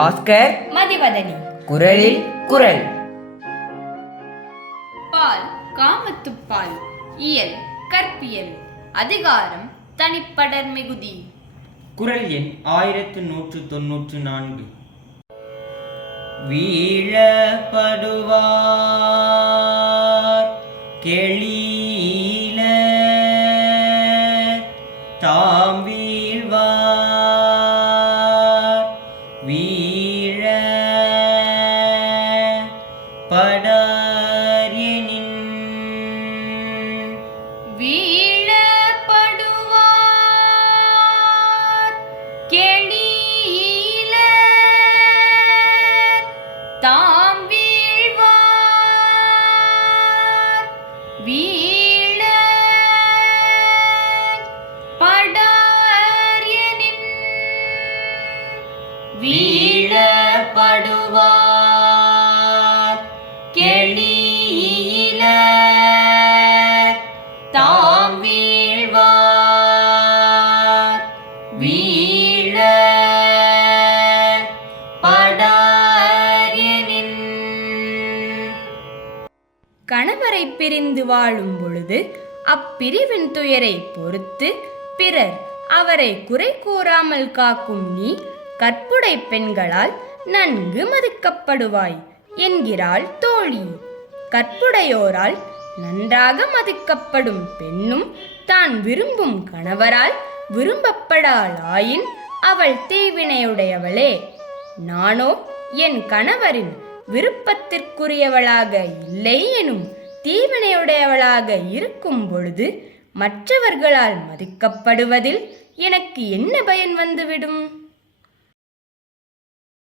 பாஸ்கர் மதிவதனி. குரலில் குரல். பால் காமத்துப்பால் இயல் கற்பியல் அதிகாரம் தனிப்படர் மிகுதி. குரல் எண் ஆயிரத்து நூற்று தொன்னூற்று நான்கு. வீழப்படுவார் கெளீல தாம் வீழ்வார் படாரியனின் வீழப்படுவார் கெளீல தாம் வீழ்வார். வீழ படாரியனின் கணவரை பிரிந்து வாழும் பொழுது அப்பிரிவின் துயரை பொறுத்து பிறர் அவரை குறை கூறாமல் காக்கும் நீ கற்புடை பெண்களால் நன்கு மதிக்கப்படுவாய் என்கிறாள் தோழி. கற்புடையோரால் நன்றாக மதிக்கப்படும் பெண்ணும் தான் விரும்பும் கணவரால் விரும்பப்படாளாயின் அவள் தீவினையுடையவளே. நானோ என் கணவரின் விருப்பத்திற்குரியவளாக இல்லை எனும் தீவினையுடையவளாக இருக்கும் பொழுது மற்றவர்களால் மதிக்கப்படுவதில் எனக்கு என்ன பயன் வந்துவிடும்?